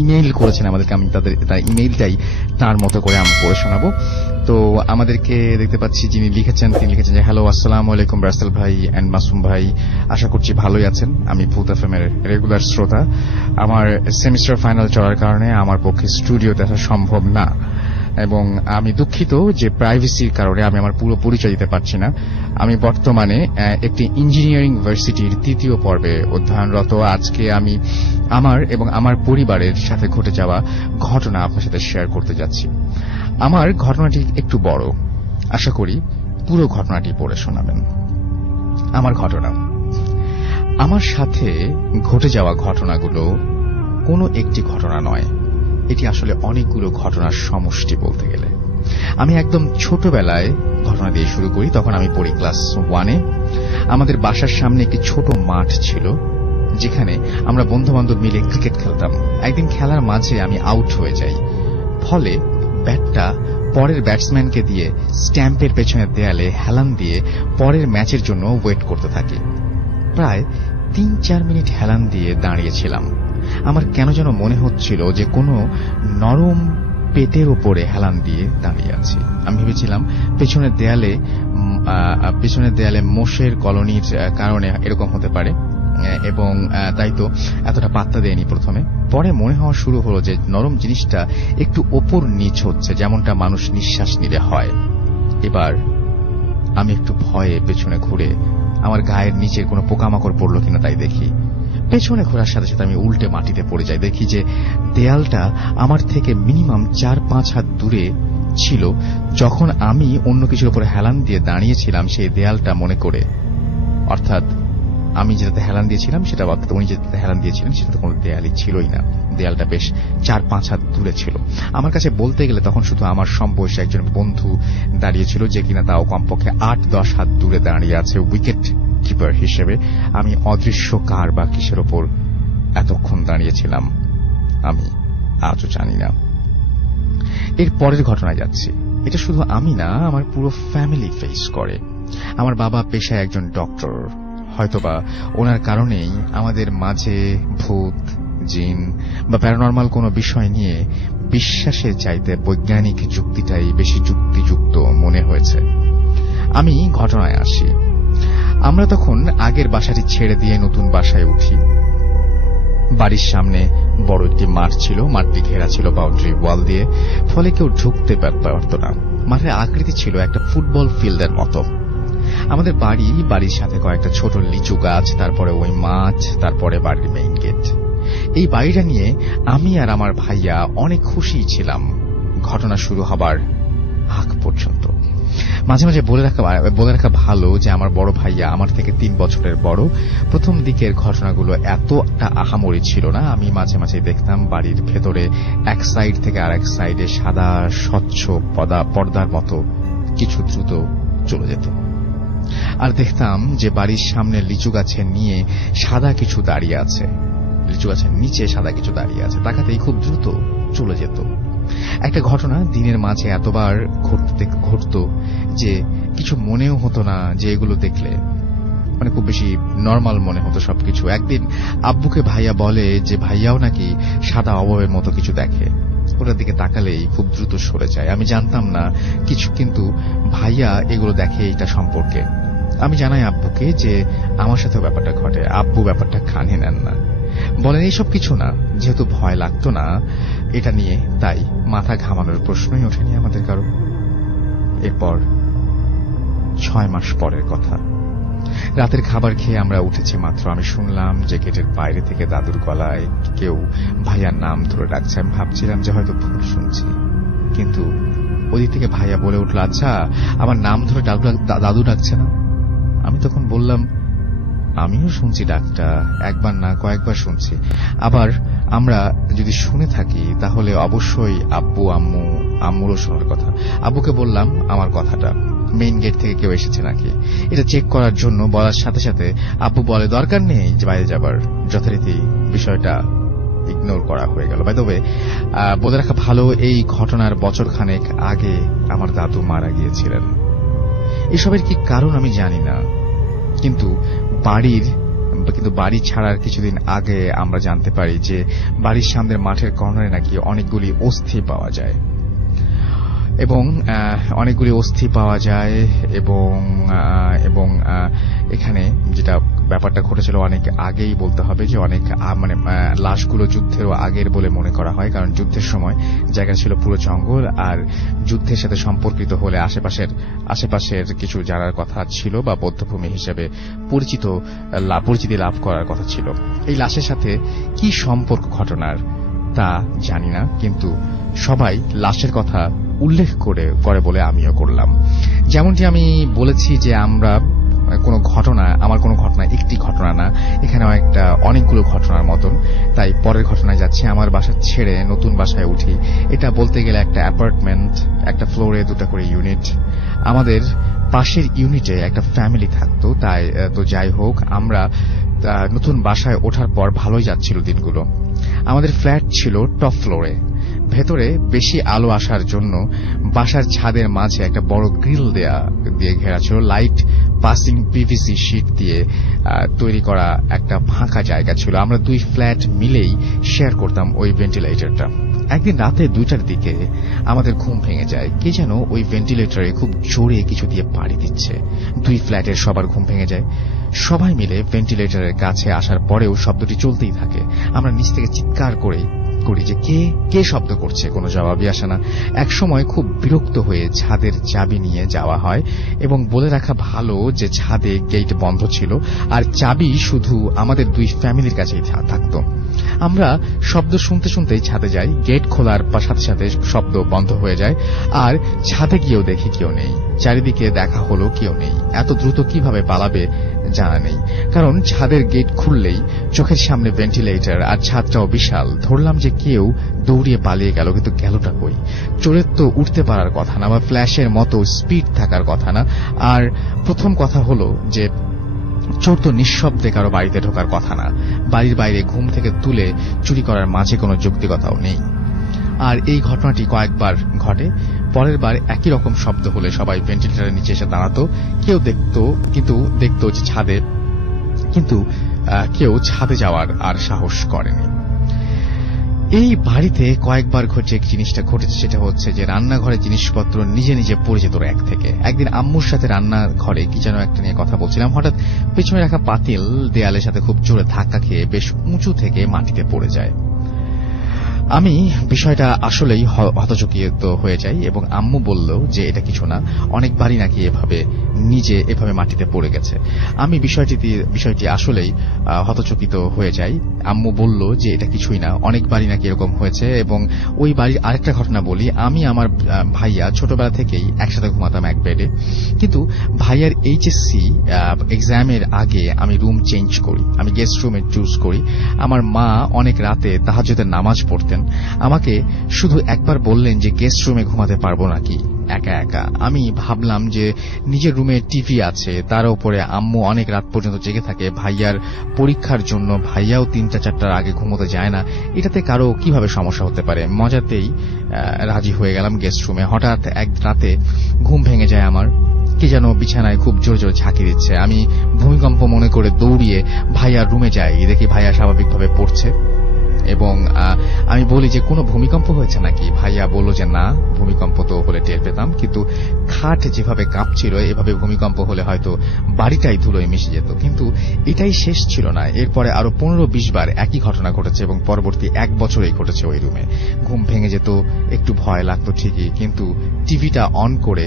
Email করেছেন আমাদেরকে, আমি তার ইমেইলটাই তার মতো করে আমি পড়ে শোনাবো। তো আমাদেরকে দেখতে পাচ্ছি যিনি লিখেছেন, তিনি লিখেছেন যে হ্যালো, আসসালামু আলাইকুম রাসেল ভাই এন্ড মাসুম ভাই, আশা করছি ভালোই আছেন। আমি ভূত এফএম-এর রেগুলার শ্রোতা। আমার সেমিস্টার ফাইনাল চলার কারণে আমার পক্ষে স্টুডিওতে আসা সম্ভব না, এবং আমি দুঃখিত যে প্রাইভেসির কারণে আমি আমার পুরো পরিচয় দিতে পারছি না। আমি বর্তমানে একটি ইঞ্জিনিয়ারিং ভার্সিটির 3য় পর্বে অধ্যয়নরত। আজকে আমি আমার এবং আমার পরিবারের সাথে ঘটে যাওয়া ঘটনা আপনার সাথে শেয়ার করতে যাচ্ছি। আমার ঘটনাটি একটু বড়, আশা করি পুরো ঘটনাটি পড়ে শোনাবেন। আমার ঘটনা, আমার সাথে ঘটে যাওয়া ঘটনাগুলো কোনো একটি ঘটনা নয়, এটি আসলে অনেকগুলো ঘটনার সমষ্টি বলতে গেলে। আমি একদম ছোটবেলায় ঘটনা দিয়ে শুরু করি। তখন আমি পড়ি ক্লাস 1-এ। আমাদের বাসার সামনে একটি ছোট মাঠ ছিল, যেখানে আমরা বন্ধু-বান্ধব মিলে ক্রিকেট খেলতাম। একদিন খেলার মাঝে আমি আউট হয়ে যাই, ফলে ব্যাটটা পরের ব্যাটসম্যানকে দিয়ে স্ট্যাম্পের পেছনের দেয়ালে হেলান দিয়ে পরের ম্যাচের জন্য ওয়েট করতে থাকি। প্রায় 3-4 মিনিট হেলান দিয়ে দাঁড়িয়েছিলাম। আমার কেন যেন মনে হচ্ছিল যে কোনো নরম পেটের উপরে হেলান দিয়ে দাঁড়িয়ে আছি। আমি ভেবেছিলাম পেছনের দেয়ালে মোষের কলোনির কারণে এরকম হতে পারে, এবং তাই তো এতটা পাত্তা দেয়নি প্রথমে। পরে মনে হওয়া শুরু হলো যে নরম জিনিসটা একটু ওপর নিচ হচ্ছে, যেমনটা মানুষ নিঃশ্বাস নিলে হয়। এবার আমি একটু ভয়ে পেছনে ঘুরে আমার গায়ের নিচে কোনো পোকামাকড় পড়লো কিনা তাই দেখি। পেছনে ঘোরার সাথে সাথে আমি উল্টে মাটিতে পড়ে যাই। দেখি যে দেয়ালটা আমার থেকে মিনিমাম 4-5 হাত দূরে ছিল। যখন আমি অন্য কিছুর উপরে হেলান দিয়ে দাঁড়িয়েছিলাম, সেই দেয়ালটা মনে করে, অর্থাৎ আমি যেটাতে হেলান দিয়েছিলাম সেটা, অর্থাৎ উনি যেটাতে হেলান দিয়েছিলেন সেটাতে কোনো দেয়ালই ছিলই না। দেয়ালটা বেশ 4-5 হাত দূরে ছিল। আমার কাছে বলতে গেলে তখন শুধু আমার সমবয়সী একজন বন্ধু দাঁড়িয়েছিল, যে কিনা তাও কমপক্ষে 8-10 হাত দূরে দাঁড়িয়ে আছে উইকেট কিপার হিসেবে। আমি অদৃশ্য কার বা কিসের ওপর এতক্ষণ দাঁড়িয়েছিলাম আমি আজও জানি না। এর পরের ঘটনায় যাচ্ছি। এটা শুধু আমি না, আমার পুরো ফ্যামিলি ফেস করে। আমার বাবা পেশায় একজন ডক্টর। হয়তোবা ওনার কারণেই আমাদের মাঝে ভূত, জিন বা প্যারানরমাল কোনো বিষয় নিয়ে বিশ্বাসের চাইতে বৈজ্ঞানিক যুক্তিটাই বেশি যুক্তিযুক্ত মনে হয়েছে। আমি ঘটনায় আসি। আমরা তখন আগের বাসাটি ছেড়ে দিয়ে নতুন বাসায় উঠি। বাড়ির সামনে বড় একটি মাঠ ছিল, মাঠটি ঘেরা ছিল বাউন্ডারি ওয়াল দিয়ে, ফলে কেউ ঢুকতে পারত না। মাঠের আকৃতি ছিল একটা ফুটবল ফিল্ডের মতো। আমাদের বাড়ির সাথে কয়েকটা ছোট লিচু গাছ, তারপরে ওই মাঠ, তারপরে বাড়ির মেইন গেট। এই বাড়িটা নিয়ে আমি আর আমার ভাইয়া অনেক খুশি ছিলাম ঘটনা শুরু হবার আগ পর্যন্ত। মাঝে মাঝে বলে রাখা ভালো যে আমার বড় ভাইয়া আমার থেকে 3 বছরের বড়। প্রথম দিকের ঘটনাগুলো এতটা আহামরি ছিল না। আমি মাঝে মাঝে দেখতাম বাড়ির ভেতরে এক সাইড থেকে আরেক সাইডে সাদা স্বচ্ছ পর্দার মতো কিছু দ্রুত চলে যেত, আর দেখতাম যে বাড়ির সামনে লিচু গাছের নিয়ে সাদা কিছু দাঁড়িয়ে আছে, লিচু গাছের নিচে সাদা কিছু দাঁড়িয়ে আছে, তাকাতেই খুব দ্রুত চলে যেত। একটা ঘটনা দিনের মাঝে এতবার ঘটত যে কিছু মনেও হতো না যে এগুলো দেখলে, মানে খুব বেশি নর্মাল মনে হতো সবকিছু। একদিন আব্বুকে ভাইয়া বলে যে ভাইয়াও নাকি সাদা অবয়বের মতো কিছু দেখে, ওটার দিকে তাকালেই খুব দ্রুত সরে যায়। আমি জানতাম না কিছু, কিন্তু ভাইয়া এগুলো দেখে এটা সম্পর্কে। আমি জানাই আব্বুকে যে আমার সাথে ব্যাপারটা ঘটে। আব্বু ব্যাপারটা কানে নেন না, বলেন এইসব কিছু না। যেহেতু ভয় লাগতো না এটা নিয়ে, তাই মাথা ঘামানোর প্রশ্নই ওঠেনি আমাদের কারো। এরপর 6 মাস পরের কথা, রাতের খাবার খেয়ে আমরা উঠেছি মাত্র, আমি শুনলাম যে গেটের বাইরে থেকে দাদুর গলায় কেউ ভাইয়ার নাম ধরে ডাকছে। আমি ভাবছিলাম যে হয়তো ভুল শুনছি, কিন্তু ওদিক থেকে ভাইয়া বলে উঠল, আচ্ছা আমার নাম ধরে দাদু ডাকছে না? আমি তখন বললাম, আমিও শুনছি ডাকটা, একবার না কয়েকবার শুনছি। আবার আমরা যদি শুনে থাকি তাহলে অবশ্যই আব্বু আম্মুরও শোনার কথা। আব্বুকে বললাম আমার কথাটা, মেইন গেট থেকে কেউ এসেছে নাকি এটা চেক করার জন্য। বলার সাথে সাথে আব্বু বলে দরকার নেই বাইরে যাবার। যথারীতি বিষয়টা ইগনোর করা হয়ে গেল। বাই দ্য ওয়ে, বলে রাখা ভালো, এই ঘটনার বছরখানেক আগে আমার দাদু মারা গিয়েছিলেন। এসবের কি কারণ আমি জানি না, কিন্তু বাড়ির কিন্তু বাড়ি ছাড়ার কিছুদিন আগে আমরা জানতে পারি যে বাড়ির সামনের মাঠের কর্নারে নাকি অনেকগুলি অস্থি পাওয়া যায় এবং এখানে যেটা ব্যাপারটা ঘটেছিল অনেক আগেই বলতে হবে যে অনেক লাশগুলো যুদ্ধেরও আগের বলে মনে করা হয়, কারণ যুদ্ধের সময় জায়গা ছিল পুরো জঙ্গল, আর যুদ্ধের সাথে সম্পর্কিত হলে আশেপাশের কিছু জানার কথা ছিল বা বধ্যভূমি হিসেবে পরিচিতি লাভ করার কথা ছিল। এই লাশের সাথে কি সম্পর্ক ঘটনার তা জানি না, কিন্তু সবাই লাশের কথা উল্লেখ করে বলে আমিও করলাম। যেমনটি আমি বলেছি যে আমার কোনো ঘটনা একটি ঘটনা না, এখানে অনেকগুলো ঘটনার মতন। তাই পরের ঘটনায় যাচ্ছি। আমার বাসা ছেড়ে নতুন বাসায় উঠি। এটা বলতে গেলে একটা অ্যাপার্টমেন্ট, একটা ফ্লোরে 2টা করে ইউনিট। আমাদের পাশের ইউনিটে একটা ফ্যামিলি থাকতো। যাই হোক, আমরা নতুন বাসায় ওঠার পর ভালোই যাচ্ছিল দিনগুলো। আমাদের ফ্ল্যাট ছিল টপ ফ্লোরে। ভেতরে বেশি আলো আসার জন্য বাসার ছাদের মাঝে একটা বড় গ্রিল দিয়ে ঘেরা ছিল। লাইট পাসিং পিভিসি শীট দিয়ে তৈরি করা একটা ফাঁকা জায়গা ছিল। আমরা 2 ফ্ল্যাট মিলেই শেয়ার করতাম ওই ভেন্টিলেটরটা। একদিন রাতে 2টার দিকে আমাদের ঘুম ভেঙে যায়। কে যেন ওই ভেন্টিলেটরে খুব জোরে কিছু দিয়ে পাড়ি দিচ্ছে। 2 ফ্ল্যাটের সবার ঘুম ভেঙে যায়। সবাই মিলে ভেন্টিলেটরের কাছে আসার পরেও শব্দটি চলতেই থাকে। আমরা নিচ থেকে চিৎকার করি যে কে শব্দ করছে, কোনো জবাবই আসে না। একসময় খুব বিরক্ত হয়ে ছাদের চাবি নিয়ে যাওয়া হয়, এবং বলে রাখা ভালো যে ছাদে গেট বন্ধ ছিল, আর চাবি শুধু আমাদের 2 ফ্যামিলির কাছেই থাকতো। আমরা শব্দ শুনতে শুনতেই ছাদে যাই। গেট খোলার সাথে সাথে শব্দ বন্ধ হয়ে যায়, আর ছাদে গিয়েও দেখি কেউ নেই। চারিদিকে দেখা হলো, কেউ নেই। এত দ্রুত কিভাবে পালাবে জানা নেই, কারণ ছাদের গেট খুললেই চোখের সামনে ভেন্টিলেটর, আর ছাদটাও বিশাল। ধরলাম যে কেউ দৌড়িয়ে পালিয়ে গেল, কিন্তু গেলটা কই? চোরের তো উঠতে পারার কথা না, বা ফ্ল্যাশের মতো স্পিড থাকার কথা না। আর প্রথম কথা হলো যে চোর তো নিঃশব্দে কারো বাড়িতে ঢোকার কথা না। বাড়ির বাইরে ঘুম থেকে তুলে চুরি করার মাঝে কোনো যৌক্তিকতাও নেই। আর এই ঘটনাটি কয়েকবার ঘটে। পরের বার একই রকম শব্দ হলে সবাই ভেন্টিলেটরের নিচে এসে দাঁড়াতো। কেউ দেখতো যে ছাদে, কিন্তু কেউ ছাদে যাওয়ার আর সাহস করেনি। এই বাড়িতে কয়েকবার জিনিসটা ঘটেছে, সেটা হচ্ছে যে রান্নাঘরের জিনিসপত্র নিজে নিজে পড়ে যেত র‍্যাক থেকে। একদিন আম্মুর সাথে রান্নাঘরে কি যেন একটা নিয়ে কথা বলছিলাম, হঠাৎ পেছনে রাখা পাতিল দেয়ালের সাথে খুব জোরে ধাক্কা খেয়ে বেশ উঁচু থেকে মাটিতে পড়ে যায়। আমি বিষয়টা আসলেই হতচকিত হয়ে যাই, এবং আম্মু বলল যে এটা কিছু না, অনেকবারই নাকি এভাবে মাটিতে পড়ে গেছে। আমি বিষয়টি আসলেই হতচকিত হয়ে যাই। আম্মু বলল যে এটা কিছুই না, অনেকবারই নাকি এরকম হয়েছে। এবং ওই বাড়ির আরেকটা ঘটনা বলি। আমি আমার ভাইয়া ছোটবেলা থেকেই একসাথে ঘুমাতাম এক বেডে, কিন্তু ভাইয়ার এইচএসসি এক্সামের আগে আমি রুম চেঞ্জ করি, আমি গেস্ট রুমে চুজ করি। আমার মা অনেক রাতে তাহাজ্জুদের নামাজ পড়তেন। আমাকে শুধু একবার বললেন যে গেস্ট রুমে ঘুমাতে পারবো নাকি একা একা। আমি ভাবলাম যে নিজের রুমে টিভি আছে, তার উপরে আম্মু অনেক রাত পর্যন্ত জেগে থাকে ভাইয়ার পরীক্ষার জন্য, ভাইয়াও 3টা-4টার আগে ঘুমোতে যায় না, এটাতে কারো কিভাবে সমস্যা হতে পারে। মজাতেই রাজি হয়ে গেলাম গেস্ট রুমে। হঠাৎ এক রাতে ঘুম ভেঙে যায় আমার। কি যেন বিছানায় খুব জোরে জোরে ঝাঁকি দিচ্ছে। আমি ভূমিকম্প মনে করে দৌড়িয়ে ভাইয়ার রুমে যাই। দেখি ভাইয়া স্বাভাবিকভাবে পড়ছে, এবং আমি বলি যে কোনো ভূমিকম্প হয়েছে নাকি? ভাইয়া বলল যে না, ভূমিকম্প তো হলে টের পেতাম, কিন্তু খাট যেভাবে কাঁপছিল এভাবে ভূমিকম্প হলে হয়তো বাড়িটাই ধুলোয় মিশে যেত। কিন্তু এটাই শেষ ছিল না, এরপরে আরো 15-20 বার একই ঘটনা ঘটেছে, এবং পরবর্তী 1 বছরেই ঘটেছে ওই রুমে। ঘুম ভেঙে যেত, একটু ভয় লাগতো ঠিকই, কিন্তু টিভিটা অন করে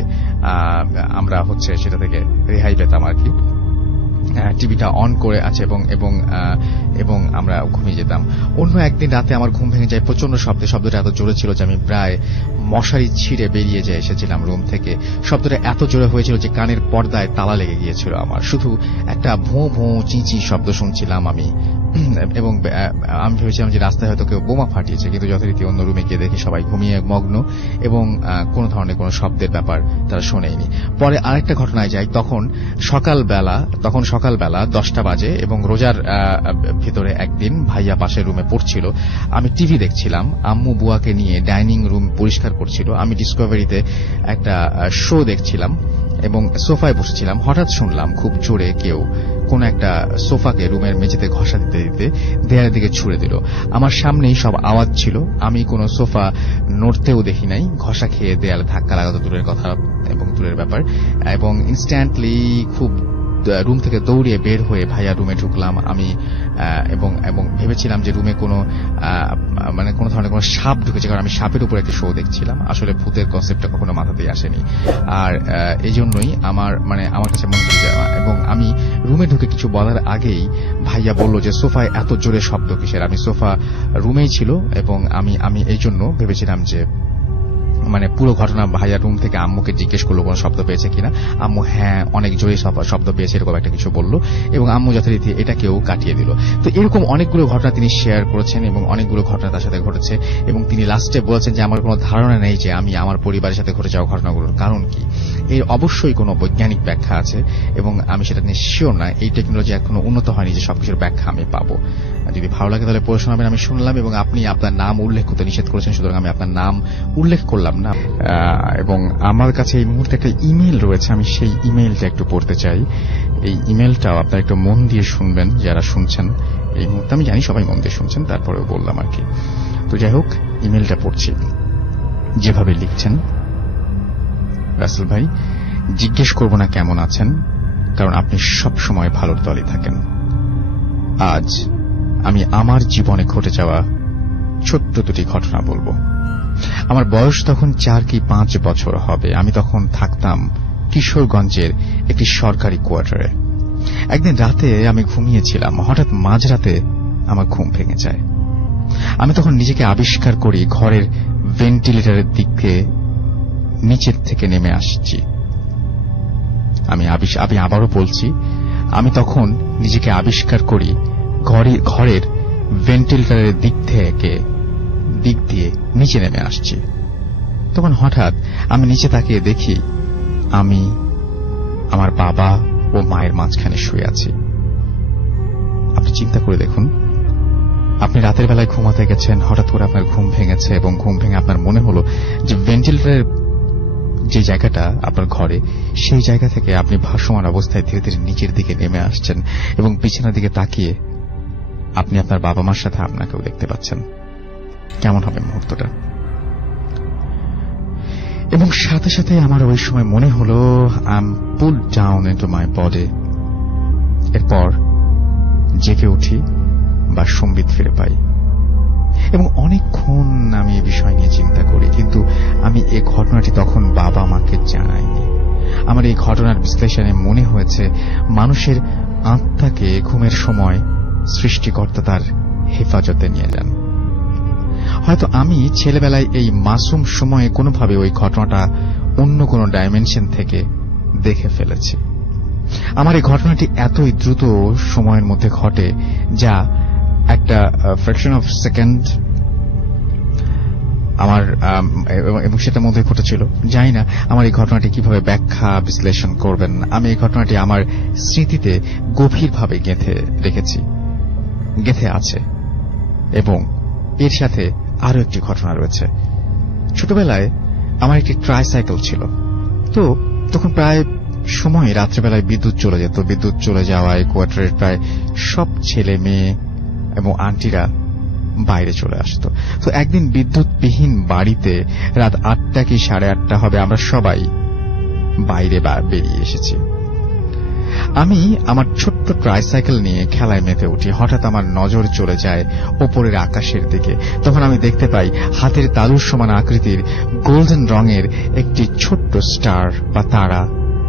আমরা সেটা থেকে রেহাই পেতাম আর কি। টিভিটা অন করে আছে এবং আমরা ঘুমিয়ে যেতাম। অন্য একদিন রাতে আমার ঘুম ভেঙে যায় প্রচন্ড শব্দটা এত জোরে ছিল যে আমি প্রায় মশারি ছিঁড়ে বেরিয়ে এসেছিলাম রুম থেকে। শব্দটা এত জোরে হয়েছিল যে কানের পর্দায় তালা লেগে গিয়েছিল আমার। শুধু একটা ভোঁ ভোঁ চিঁচি শব্দ শুনছিলাম আমি, এবং আমি ভেবেছিলাম যে রাস্তায় হয়তো কেউ বোমা ফাটিয়েছে, কিন্তু যথারীতি অন্য রুমে গিয়ে দেখি সবাই ঘুমিয়ে মগ্ন, এবং কোনো ধরনের কোনো শব্দের ব্যাপার তারা শোনেনি। পরে আরেকটা ঘটনায় যাই। তখন সকালবেলা 10টা বাজে, এবং রোজার ভিতরে একদিন ভাইয়া পাশের রুমে পড়ছিল, আমি টিভি দেখছিলাম। আম্মু বুয়াকে নিয়ে ডাইনিং রুম পরিষ্কার করছিল। আমি ডিসকভারিতে একটা শো দেখছিলাম এবং সোফায় বসেছিলাম। হঠাৎ শুনলাম খুব জোরে কেউ কোন একটা সোফাকে রুমের মেঝেতে ঘষা দিতে দিতে দেয়ালের দিকে ছুড়ে দিল। আমার সামনেই সব আওয়াজ ছিল, আমি কোনো সোফা নড়তেও দেখি নাই, ঘষা খেয়ে দেয়ালে ধাক্কা লাগাতো দূরের কথা এবং দূরের ব্যাপার। এবং ইনস্ট্যান্টলি খুব রুম থেকে দৌড়িয়ে বের হয়ে ভাইয়া রুমে ঢুকলাম আমি, এবং ভেবেছিলাম যে রুমে কোনো মানে কোনো ধরনের কোনো সাপ ঢুকেছে, কারণ আমি সাপের উপর একটা শো দেখছিলাম। আসলে ভূতের কনসেপ্টটা কখনো মাথাতেই আসেনি, আর এই জন্যই আমার কাছে মনে হচ্ছে। এবং আমি রুমে ঢুকে কিছু বলার আগেই ভাইয়া বলল যে সোফায় এত জোরে শব্দ কিসের। আমি সোফা রুমেই ছিল এবং আমি এই জন্য ভেবেছিলাম যে পুরো ঘটনা ভাইয়া রুম থেকে আম্মুকে জিজ্ঞেস করলো কোনো শব্দ পেয়েছে কিনা। আম্মু হ্যাঁ অনেক জোরে শব্দ পেয়েছে এরকম একটা কিছু বললো, এবং আম্মু যথারীতি এটাকেও কাটিয়ে দিল। তো এরকম অনেকগুলো ঘটনা তিনি শেয়ার করেছেন এবং অনেকগুলো ঘটনা তার সাথে ঘটেছে, এবং তিনি লাস্টে বলেছেন যে আমার কোনো ধারণা নেই যে আমি আমার পরিবারের সাথে ঘটে যাওয়া ঘটনাগুলোর কারণ কি। এর অবশ্যই কোনো বৈজ্ঞানিক ব্যাখ্যা আছে এবং আমি সেটা নিয়ে শিওর না এই টেকনোলজি এখনো উন্নত হয়নি যে সবকিছুর ব্যাখ্যা আমি পাবো। যদি ভালো লাগে তাহলে পড়ে শোনাবেন। আমি শুনলাম এবং আপনি আপনার নাম উল্লেখ করতে নিষেধ করেছেন, সুতরাং আমি আপনার নাম উল্লেখ করলাম না। এবং আমার কাছে এই মুহূর্তে একটা ইমেল রয়েছে, আমি সেই ইমেলটা একটু পড়তে চাই। এই ইমেলটাও আপনারা একটু মন দিয়ে শুনবেন যারা শুনছেন এই মুহূর্তে। আমি জানি সবাই মন দিয়ে শুনছেন, তারপরেও বললাম আর কি। তো যাই হোক, ইমেলটা পড়ছি। যেভাবে লিখছেন, রাসেল ভাই, জিজ্ঞেস করব না কেমন আছেন, কারণ আপনি সব সময় ভালোর দলে থাকেন। আজ আমি আমার জীবনে ঘটে যাওয়া ছোট্ট দুটি ঘটনা বলবো। আমার বয়স তখন 4 কি 5 বছর হবে। আমি তখন থাকতাম কিশোরগঞ্জের একটি সরকারি কোয়ার্টারে। একদিন রাতে আমি ঘুমিয়েছিলাম, হঠাৎ মাঝরাতে আমার ঘুম ভেঙে যায়। আমি তখন নিজেকে আবিষ্কার করি ঘরের ভেন্টিলেটরের দিকে নিচের থেকে নেমে আসছি। আমি আবারও বলছি, আমি তখন নিজেকে আবিষ্কার করি ঘরের ভেন্টিলেটরের দিক দিয়ে নিচে নেমে আসছি। তখন হঠাৎ আমি নিচে তাকিয়ে দেখি আমি আমার বাবা ও মায়ের মাঝখানে শুয়ে আছি। আপনি চিন্তা করে দেখুন, আপনি রাতের বেলায় ঘুমাতে গেছেন, হঠাৎ করে আপনার ঘুম ভেঙেছে এবং ঘুম ভেঙে আপনার মনে হলো যে ভেন্টিলেটরের যে জায়গাটা আপনার ঘরে, সেই জায়গা থেকে আপনি ভাসমান অবস্থায় ধীরে ধীরে নিচের দিকে নেমে আসছেন এবং পিছনের দিকে তাকিয়ে আপনি আপনার বাবা মার সাথে আপনাকেও দেখতে পাচ্ছেন। কেমন হবে মুহূর্তটা? এবং সাথে সাথে আমার ওই সময় মনে হলো I am pulled down into my body. এরপর জেগে উঠি বা সম্বিত ফিরে পাই এবং অনেকক্ষণ আমি এই বিষয় নিয়ে চিন্তা করি, কিন্তু আমি এই ঘটনাটি তখন বাবা মাকে জানাইনি। আমার এই ঘটনার বিশ্লেষণে মনে হয়েছে মানুষের আত্মাকে ঘুমের সময় সৃষ্টিকর্তা তার হেফাজতে নিয়ে যান। হয়তো আমি ছেলেবেলায় এই মাসুম সময়ে কোনোভাবে ওই ঘটনাটা অন্য কোনো ডাইমেনশন থেকে দেখে ফেলেছি। আমার এই ঘটনাটি এতই দ্রুত সময়ের মধ্যে ঘটে যা একটা ফ্র্যাকশন অফ সেকেন্ড আমার এবং সেটার মধ্যে ঘটেছিল। জানি না আমার এই ঘটনাটি কিভাবে ব্যাখ্যা বিশ্লেষণ করবেন। আমি এই ঘটনাটি আমার স্মৃতিতে গভীরভাবে গেঁথে আছে এবং এর সাথে আরো একটি ঘটনা রয়েছে। ছোটবেলায় আমার একটি ট্রাইসাইকেল ছিল। তো তখন প্রায় সময় রাত্রেবেলায় বিদ্যুৎ চলে যেত। বিদ্যুৎ চলে যাওয়ায় কোয়ার্টারের প্রায় সব ছেলে মেয়ে এবং আন্টিরা বাইরে চলে আসতো। তো একদিন বিদ্যুৎবিহীন বাড়িতে রাত 8টা কি 8:30 হবে, আমরা সবাই বাইরে বেরিয়ে এসেছি। আমি আমার ছোট্ট ট্রাইসাইকেল নিয়ে খেলায় মেতে উঠি। হঠাৎ আমার নজর চলে যায় ওপরের আকাশের দিকে। তখন আমি দেখতে পাই হাতের তালুর সমান আকৃতির গোল্ডেন রঙের একটি ছোট্ট স্টার বা তারা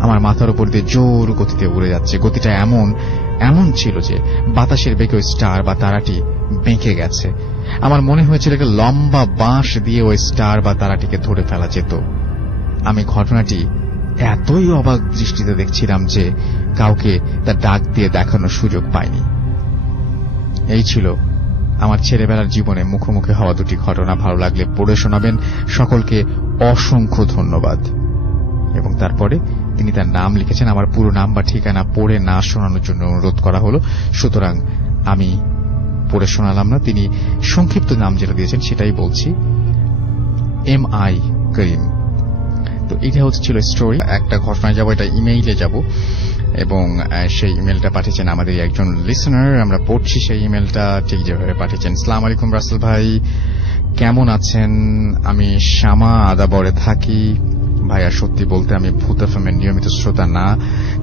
আমার মাথার উপর দিয়ে জোর গতিতে উড়ে যাচ্ছে। গতিটা এমন ছিল যে বাতাসের বেগে ওই স্টার বা তারাটি বেঁকে গেছে। আমার মনে হয়েছিল একটা লম্বা বাঁশ দিয়ে ওই স্টার বা তারাটিকে ধরে ফেলা যেত। আমি ঘটনাটি এতই অবাক দৃষ্টিতে দেখছিলাম যে কাউকে তার ডাক দিয়ে দেখানোর সুযোগ পাইনি। এই ছিল আমার ছেলেবেলার জীবনে মুখোমুখি হওয়া দুটি ঘটনা। ভালো লাগলে পড়ে শোনাবেন। সকলকে অসংখ্য ধন্যবাদ। এবং তারপরে তিনি তার নাম লিখেছেন। আমার পুরো নাম বা ঠিকানা পড়ে না শোনানোর জন্য অনুরোধ করা হলো, সুতরাং আমি পড়ে শোনালাম না। তিনি সংক্ষিপ্ত নাম যেটা দিয়েছেন সেটাই বলছি, MI করিম। তো এটা ছিল স্টোরি। একটা ঘটনায় যাব, এটা ইমেইলে যাব। এবং সেই ইমেলটা পাঠিয়েছেন আমাদের একজন লিসেনার। আমরা পড়ছি সেই ইমেলটা ঠিক যেভাবে পাঠিয়েছেন। আসসালামু আলাইকুম রাসেল ভাই, কেমন আছেন? আমি শ্যামা আদাবরে থাকি। ভাইয়া, সত্যি বলতে আমি ভূত এফএমের নিয়মিত শ্রোতা না,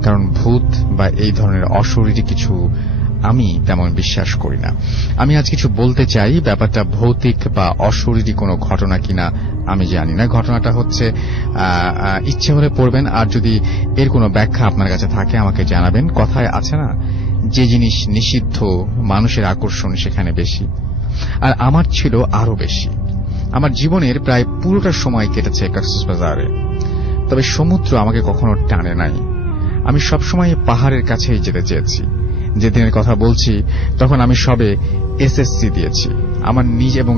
কারণ ভূত বা এই ধরনের অশরীরী কিছু আমি তেমন বিশ্বাস করি না। আমি আজ কিছু বলতে চাই, ব্যাপারটা ভৌতিক বা অশরীরী কোনো ঘটনা কিনা আমি জানি না। ঘটনাটা হচ্ছে ইচ্ছে হলে পড়বেন, আর যদি এর কোনো ব্যাখ্যা আপনার কাছে থাকে আমাকে জানাবেন। কথায় আছে না, যে জিনিস নিষিদ্ধ মানুষের আকর্ষণ সেখানে বেশি, আর আমার ছিল আরো বেশি। আমার জীবনের প্রায় পুরোটা সময় কেটেছে কক্সবাজারে, তবে সমুদ্র আমাকে কখনো টানে নাই। আমি সবসময় পাহাড়ের কাছেই যেতে চেয়েছি। যেদিনের কথা বলছি তখন আমি সবে এসএসসি দিয়েছি। আমার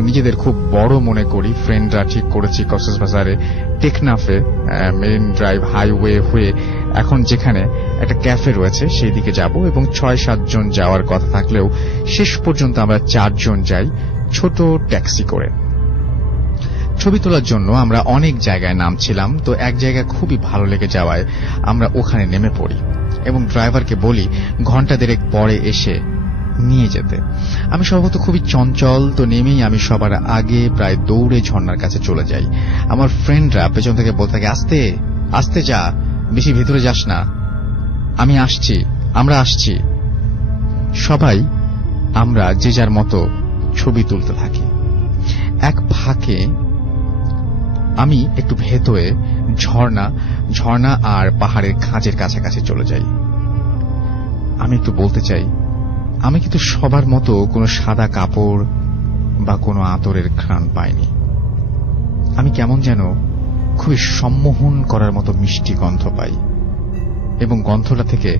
নিজেদের খুব বড় মনে করি ফ্রেন্ডরা ঠিক করেছি কক্সবাজারে টেকনাফে মেরিন ড্রাইভ হাইওয়ে হয়ে এখন যেখানে একটা ক্যাফে রয়েছে সেই দিকে যাব, এবং 6-7 জন যাওয়ার কথা থাকলেও শেষ পর্যন্ত আমরা 4 জন যাই ছোট ট্যাক্সি করে। ছবি তোলার জন্য আমরা অনেক জায়গায় নামছিলাম, তো এক জায়গায় খুবই ভালো লেগে যাওয়ায় আমরা ওখানে নেমে পড়ি এবং ড্রাইভারকে বলি ঘন্টা দেড়েক পরে এসে নিয়ে যেতে। আমি স্বভাবত খুবই চঞ্চল, তো নেমেই আমি সবার আগে প্রায় দৌড়ে ঝর্ণার কাছে চলে যাই। আমার ফ্রেন্ডরা পেছন থেকে বলতে থাকে, আস্তে আস্তে যা, বেশি ভেতরে যাস না, আমরা আসছি। সবাই আমরা যে যার মতো ছবি তুলতে থাকি। এক ফাঁকে আমি একটু ভেতরে ঝর্ণা আর পাহাড়ের খাঁজের কাছাকাছি চলে যাই। আমি একটু বলতে চাই, আমি কিন্তু সবার মতো কোনো সাদা কাপড় বা কোনো আতরের ঘ্রাণ পাইনি। আমি কেমন যেন খুবই সম্মোহন করার মতো মিষ্টি গন্ধ পাই, এবং গন্ধটা থেকে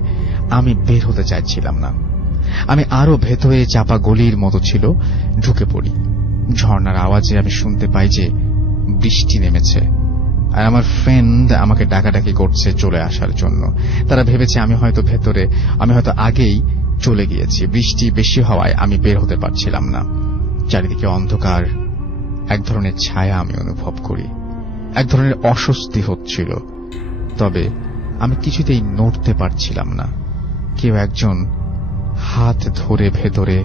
আমি বের হতে চাইছিলাম না। আমি আরো ভেতরে চাপা গলির মতো ছিল ঢুকে পড়ি। ঝর্ণার আওয়াজে আমি শুনতে পাই যে বৃষ্টি নেমেছে, আর আমার ফ্রেন্ড আমাকে ডাকাডাকি করছে চলে আসার জন্য। তারা ভেবেছে আমি হয়তো আগেই চলে গিয়েছি। বৃষ্টি বেশি হওয়ায় আমি বের হতে পারছিলাম না। চারিদিকে অন্ধকার, এক ধরনের ছায়া আমি অনুভব করি, এক ধরনের অস্বস্তি হচ্ছিল, তবে আমি কিছুতেই নড়তে পারছিলাম না। কেউ একজন হাত ধরে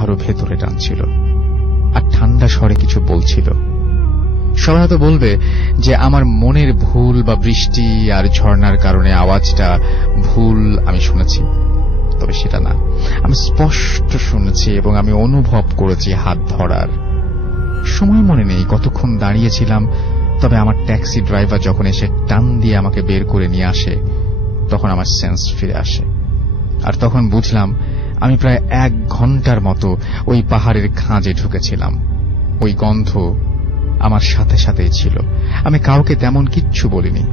আরো ভেতরে টানছিল আর ঠান্ডা স্বরে কিছু বলছিল। সবাই হয়তো বলবে যে আমার মনের ভুল বা বৃষ্টি আর ঝর্ণার কারণে আওয়াজটা ভুল আমি শুনেছি, তবে সেটা না। আমি স্পষ্ট শুনেছি এবং আমি অনুভব করেছি হাত ধরার। সময় মনে নেই কতক্ষণ দাঁড়িয়েছিলাম, তবে আমার ট্যাক্সি ড্রাইভার যখন এসে টান দিয়ে আমাকে বের করে নিয়ে আসে তখন আমার সেন্স ফিরে আসে, আর তখন বুঝলাম আমি প্রায় 1 ঘন্টার মতো ওই পাহাড়ের খাঁজে ঢুকেছিলাম। ওই গন্ধ আমার সাথে সাথেই ছিল। আমি কাউকে তেমন কিচ্ছু বলিনি।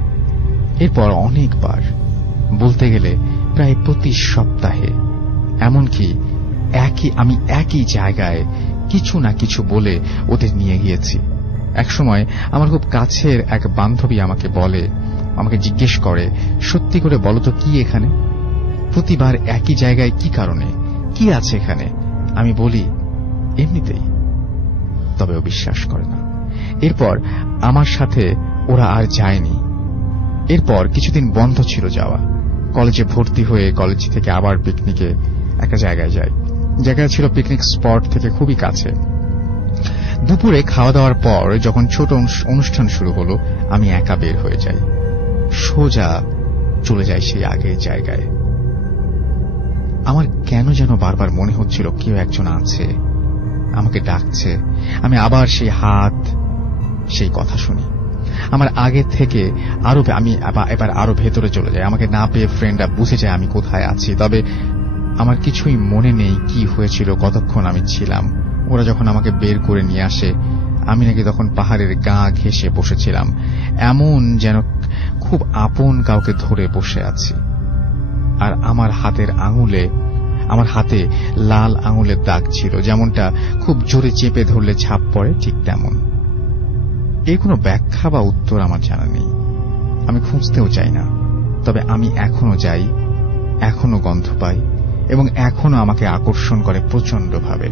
এরপর অনেকবার, বলতে গেলে প্রায় প্রতি সপ্তাহে, এমনকি আমি একই জায়গায় কিছু না কিছু বলে ওদের নিয়ে গিয়েছি। একসময় আমার খুব কাছের এক বান্ধবী আমাকে জিজ্ঞেস করে, সত্যি করে বলো তো কি এখানে? প্রতিবার একই জায়গায় কি কারণে, কি আছে এখানে? আমি বলি এমনিতেই, তবে ও বিশ্বাস করে না। এরপর আমার সাথে ওরা আর যায়নি। এরপর কিছুদিন বন্ধ ছিল যাওয়া। কলেজে ভর্তি হয়ে কলেজ থেকে আবার পিকনিকে একটা জায়গায় যাই। জায়গায় ছিল পিকনিক স্পট থেকে খুবই কাছে। দুপুরে খাওয়া দাওয়ার পর যখন ছোট অনুষ্ঠান শুরু হলো, আমি একা বের হয়ে যাই, সোজা চলে যাই সেই আগের জায়গায়। আমার কেন যেন বারবার মনে হচ্ছিল কেউ একজন আছে, আমাকে ডাকছে। আমি আবার সেই কথা শুনি। আমার আগে থেকে আমি এবার আরো ভেতরে চলে যাই। আমাকে না পেয়ে ফ্রেন্ডরা বুঝে যায় আমি কোথায় আছি, তবে আমার কিছুই মনে নেই কি হয়েছিল, কতক্ষণ আমি ছিলাম। ওরা যখন আমাকে বের করে নিয়ে আসে, আমি নাকি তখন পাহাড়ের গা ঘেঁষে বসেছিলাম, এমন যেন খুব আপন কাউকে ধরে বসে আছি। আর আমার হাতে লাল আঙুলের দাগ ছিল, যেমনটা খুব জোরে চেপে ধরলে ছাপ পড়ে, ঠিক তেমন। এর কোনো ব্যাখ্যা বা উত্তর আমার জানা নেই, আমি খুঁজতেও চাই না। তবে আমি এখনো যাই, এখনো গন্ধ পাই, এবং এখনো আমাকে আকর্ষণ করে প্রচন্ডভাবে।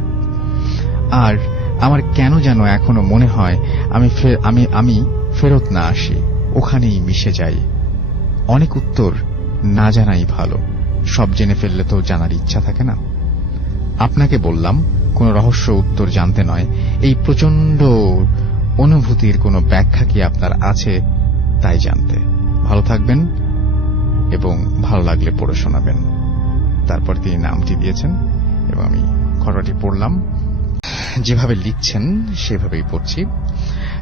আর আমার কেন যেন এখনো মনে হয় আমি ফেরত না আসি, ওখানেই মিশে যাই। অনেক উত্তর না জানাই ভালো। সব জেনে ফেললে তো জানার ইচ্ছা থাকে না। আপনাকে বললাম কোনো রহস্য উত্তর জানতে নয়, এই প্রচন্ড অনুভূতির কোনো ব্যাখ্যা কি আপনার আছে তাই জানতে। ভালো থাকবেন এবং ভালো লাগলে পড়ে শোনাবেন। তারপর তিনি নামটি দিয়েছেন এবং আমি ঘটনাটি পড়লাম। যেভাবে লিখছেন সেভাবেই পড়ছি।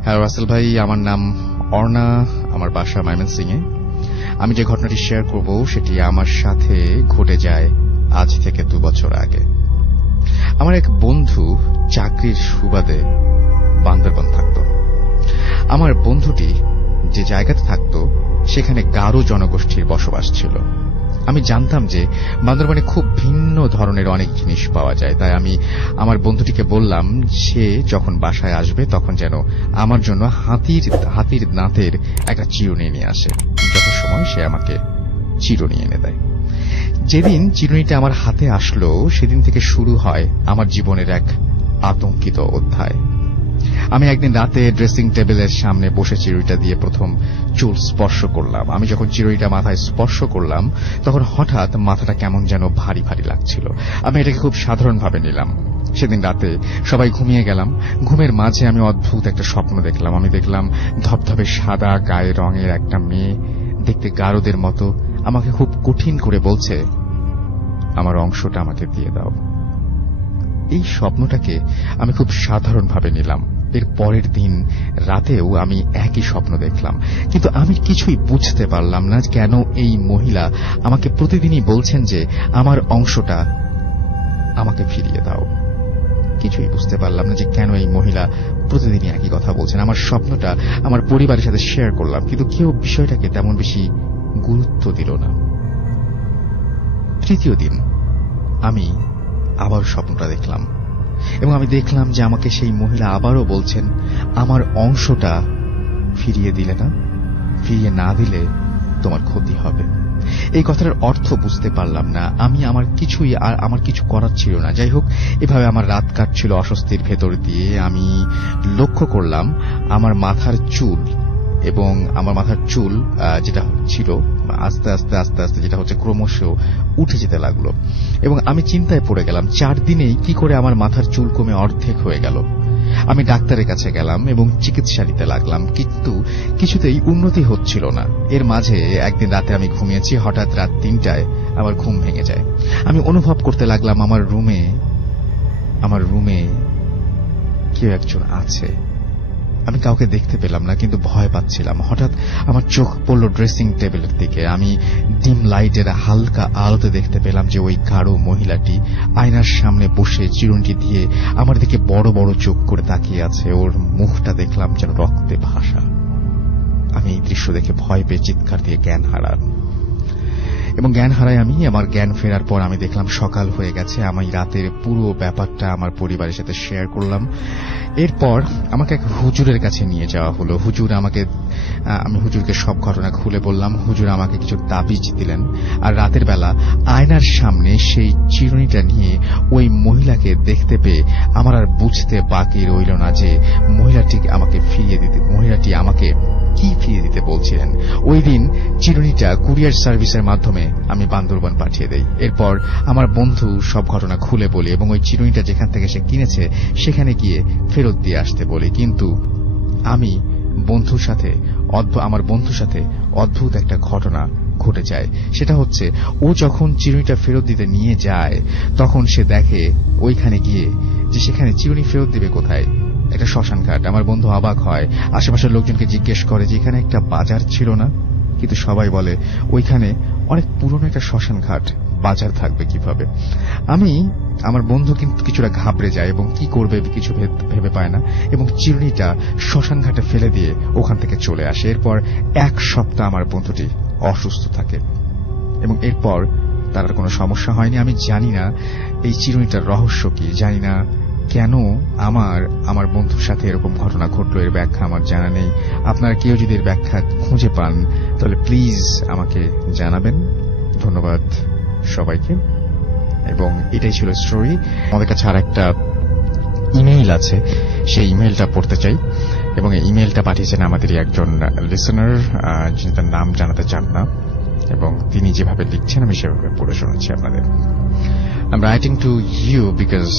হ্যালো রাসেল ভাই, আমার নাম অর্ণা, আমার বাসা ময়মনসিংহে। আমি যে ঘটনাটি শেয়ার করব সেটি আমার সাথে ঘটে যায় আজ থেকে 2 বছর আগে। আমার এক বন্ধু চাকরির সুবাদে বান্দরবান থাকত। আমার বন্ধুটি যে জায়গাতে থাকত সেখানে গারো জনগোষ্ঠীর বসবাস ছিল। আমি জানতাম যে বান্দরবানে খুব ভিন্ন ধরনের অনেক জিনিস পাওয়া যায়, তাই আমি আমার বন্ধুটিকে বললাম সে যখন বাসায় আসবে তখন যেন আমার জন্য হাতির দাঁতের একটা চিরুনি নিয়ে আসে। যথাসময় সে আমাকে চিরুনি এনে দেয়। যেদিন চিরুনিটা আমার হাতে আসলো সেদিন থেকে শুরু হয় আমার জীবনের এক আতঙ্কিত অধ্যায়। আমি একদিন রাতে ড্রেসিং টেবিলের সামনে বসে চিরুনিটা দিয়ে প্রথম চুল স্পর্শ করলাম। আমি যখন চিরুনিটা মাথায় স্পর্শ করলাম তখন হঠাৎ মাথাটা কেমন যেন ভারী ভারী লাগছিল। আমি এটাকে খুব সাধারণভাবে নিলাম। সেদিন রাতে সবাই ঘুমিয়ে গেলাম। ঘুমের মাঝে আমি অদ্ভুত একটা স্বপ্ন দেখলাম। আমি দেখলাম ধবধবে সাদা গায়ে রঙের একটা মেয়ে, দেখতে গারোদের মতো, আমাকে খুব কঠিন করে বলছে, আমার অংশটা আমাকে দিয়ে দাও। এই স্বপ্নটাকে আমি খুব সাধারণভাবে নিলাম। এর পরের দিন রাতেও আমি একই স্বপ্ন দেখলাম, কিন্তু আমি কিছুই বুঝতে পারলাম না কেন এই মহিলা আমাকে প্রতিদিনই বলছেন যে আমার অংশটা আমাকে ফিরিয়ে দাও। কিছুই বুঝতে পারলাম না যে কেন এই মহিলা প্রতিদিনই একই কথা বলছেন। আমার স্বপ্নটা আমার পরিবারের সাথে শেয়ার করলাম, কিন্তু কেউ বিষয়টাকে তেমন বেশি গুরুত্ব দিল না। তৃতীয় দিন আমি আবার স্বপ্নটা দেখলাম এবং আমি দেখলাম যে আমাকে সেই মহিলা আবারও বলছেন, আমার অংশটা ফিরিয়ে দিলে না, ফিরিয়ে না দিলে তোমার ক্ষতি হবে। এই কথাটার অর্থ বুঝতে পারলাম না। আমার কিছু করার ছিল না। যাই হোক, এভাবে আমার রাত কাটছিল অস্বস্তির ভেতর দিয়ে। আমি লক্ষ্য করলাম আমার মাথার চুল যেটা ছিল আস্তে আস্তে আস্তে আস্তে যেটা হচ্ছে ক্রমশ উঠে যেতে লাগলো এবং আমি চিন্তায় পড়ে গেলাম 4 দিনেই কি করে আমার মাথার চুল কমে অর্ধেক হয়ে গেল। আমি ডাক্তারের কাছে গেলাম এবং চিকিৎসা নিতে লাগলাম, কিন্তু কিছুতেই উন্নতি হচ্ছিল না। এর মাঝে একদিন রাতে আমি ঘুমিয়েছি, হঠাৎ রাত 3টায় আমার ঘুম ভেঙে যায়। আমি অনুভব করতে লাগলাম আমার রুমে কেউ একজন আছে। আমি কাউকে দেখতে পেলাম না, কিন্তু ভয় পাচ্ছিলাম। হঠাৎ আমার চোখ পড়ল ড্রেসিং টেবিলের দিকে। আমি ডিম লাইটের হালকা আলোতে দেখতে পেলাম যে ওই গাঢ় মহিলাটি আয়নার সামনে বসে চিরুনিটি দিয়ে আমার দিকে বড় বড় চোখ করে তাকিয়ে আছে। ওর মুখটা দেখলাম যেন রক্তে ভাসা। আমি এই দৃশ্য দেখে ভয় পেয়ে চিৎকার দিয়ে জ্ঞান হারাই আমি। আমার জ্ঞান ফেরার পর আমি দেখলাম সকাল হয়ে গেছে। আমি রাতের পুরো ব্যাপারটা আমার পরিবারের সাথে শেয়ার করলাম। এরপর আমাকে এক হুজুরের কাছে নিয়ে যাওয়া হলো। আমি হুজুরকে সব ঘটনা খুলে বললাম। হুজুর আমাকে কিছু তাবিজ দিলেন, আর রাতের বেলা আয়নার সামনে সেই চিরুনিটা নিয়ে ওই মহিলাকে দেখতে পেয়ে আমার আর বুঝতে বাকি রইল না যে মহিলাটি আমাকে কি ফিরিয়ে দিতে বলছিলেন। ওই দিন চিরুনিটা কুরিয়ার সার্ভিসের মাধ্যমে আমি বান্দরবান পাঠিয়ে দেই। এরপর আমার বন্ধু সব ঘটনা খুলে বলি এবং ওই চিরুনিটা যেখান থেকে সে কিনেছে সেখানে গিয়ে ফেরত দিয়ে আসতে বলি। কিন্তু আমার বন্ধুর সাথে অদ্ভুত একটা ঘটনা ঘটে যায়। সেটা হচ্ছে, ও যখন চিরুনিটা ফেরত দিতে নিয়ে যায় তখন সে দেখে ওইখানে গিয়ে যে সেখানে চিরুনি ফেরত দিবে কোথায়, একটা শ্মশান ঘাট। আমার বন্ধু অবাক হয়, আশেপাশের লোকজনকে জিজ্ঞেস করে যে এখানে একটা বাজার ছিল না, কিন্তু সবাই বলে ওইখানে অনেক পুরনো একটা শ্মশান ঘাট, বাজার থাকবে কিভাবে। আমার বন্ধু কিন্তু কিছুটা ঘাবড়ে যায় এবং কি করবে কিছু ভেবে পায় না এবং চিরুনিটা শ্মশান ঘাটে ফেলে দিয়ে ওখান থেকে চলে আসে। এরপর 1 সপ্তাহ আমার বন্ধুটি অসুস্থ থাকে এবং এরপর তার কোনো সমস্যা হয়নি। আমি জানি না এই চিরুনিটার রহস্য কি, জানি না কেন আমার বন্ধুর সাথে এরকম ঘটনা ঘটলো। এর ব্যাখ্যা আমার জানা নেই। আপনারা কেউ যদি এর ব্যাখ্যা খুঁজে পান তাহলে প্লিজ আমাকে জানাবেন। ধন্যবাদ সবাইকে। এবং এটাই ছিল স্টোরি। আমাদের কাছে আর একটা ইমেইল আছে, সেই ইমেইলটা পড়তে চাই এবং এই ইমেইলটা পাঠিয়েছেন আমাদেরই একজন লিসেনার, যিনি তার নাম জানাতে চান না। এবং তিনি যেভাবে লিখছেন আমি সেভাবে পড়ে শোনাচ্ছি আপনাদের। I'm writing to you because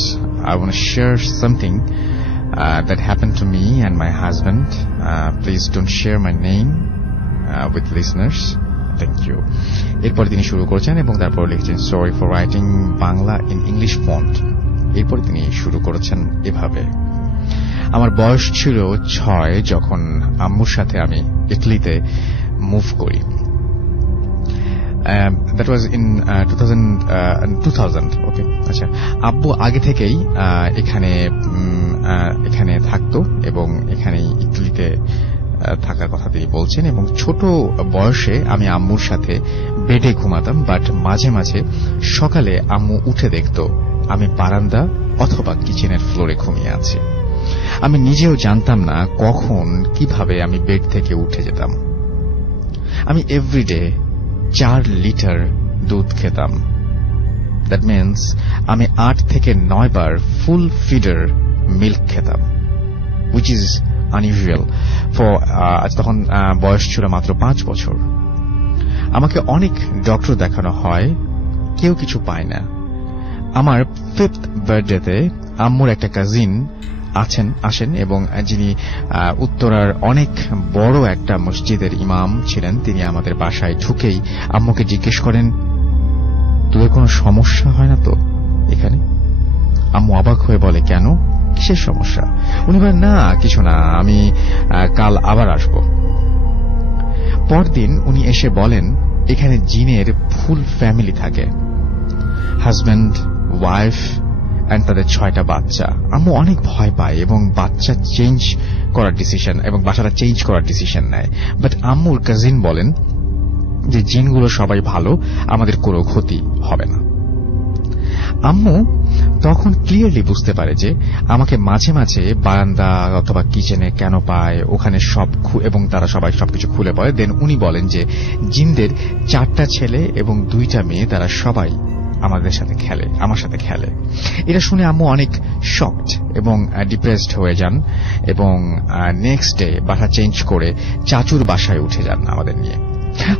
I want to share something that happened to me and my husband. Please don't share my name with listeners. Thank you. এরপর তিনি শুরু করেছেন এবং তারপর লিখছেন sorry for writing Bangla in English font. এরপর তিনি শুরু করেছেন এভাবে। আমার বয়স ছিল 6 যখন আম্মুর সাথে আমি ইতালিতে মুভ করি। That was in 2000. Okay, আচ্ছা। আব্বু আগে থেকেই এখানে থাকতো এবং এখানেই ইতালিতে থাকার কথা তিনি বলছেন এবং ছোট বয়সে আমি আম্মুর সাথে বেডে ঘুমাতাম, বাট মাঝে মাঝে সকালে আম্মু উঠে দেখতো আমি বারান্দা অথবা কিচেনের ফ্লোরে ঘুমিয়ে আছি। আমি নিজেও জানতাম না কখন কিভাবে আমি বেড থেকে উঠে যেতাম। আমি এভরিডে 4 লিটার দুধ খেতাম। দ্যাট মিনস আমি 8 থেকে 9 বার ফুল ফিডার মিল্ক খেতাম, which is unusual for তখন বয়স ছিল মাত্র 5 বছর। আমাকে অনেক ডক্টর দেখানো হয়, কেউ কিছু পায় না। আমার 5th বার্থডেতে আম্মুর একটা কাজিন আসেন এবং যিনি উত্তরার অনেক বড় একটা মসজিদের ইমাম ছিলেন। তিনি আমাদের বাসায় ঢুকেই আম্মুকে জিজ্ঞেস করেন, তোদের কোনো সমস্যা হয় না তো এখানে? আম্মু অবাক হয়ে বলে, কেন, কিসের সমস্যা? উনি বলেন, না কিছু না, আমি কাল আবার আসব। পরদিন উনি এসে বলেন, এখানে জিনের ফুল ফ্যামিলি থাকে, হাজব্যান্ড, ওয়াইফ এন্ড তাদের 6টা বাচ্চা। আম্মু অনেক ভয় পায় এবং বাচ্চা চেঞ্জ করার ডিসিশন এবং বাসাটা চেঞ্জ করার ডিসিশন নেয়। বাট আম্মুর কাজিন বলেন যে জিনগুলো সবাই ভালো, আমাদের কোনো ক্ষতি হবে না। আম্মু তখন ক্লিয়ারলি বুঝতে পারে যে আমাকে মাঝে মাঝে বারান্দা অথবা কিচেনে কেন পায়, ওখানে এবং তারা সবাই সবকিছু খুলে বলে। দেন উনি বলেন যে জিনদের 4টা ছেলে এবং 2টা মেয়ে, তারা সবাই আমার সাথে খেলে। এটা শুনে আম্মু অনেক শকড এবং ডিপ্রেসড হয়ে যান এবং নেক্সট ডে বাসা চেঞ্জ করে চাচুর বাসায় উঠে যান আমাদের নিয়ে।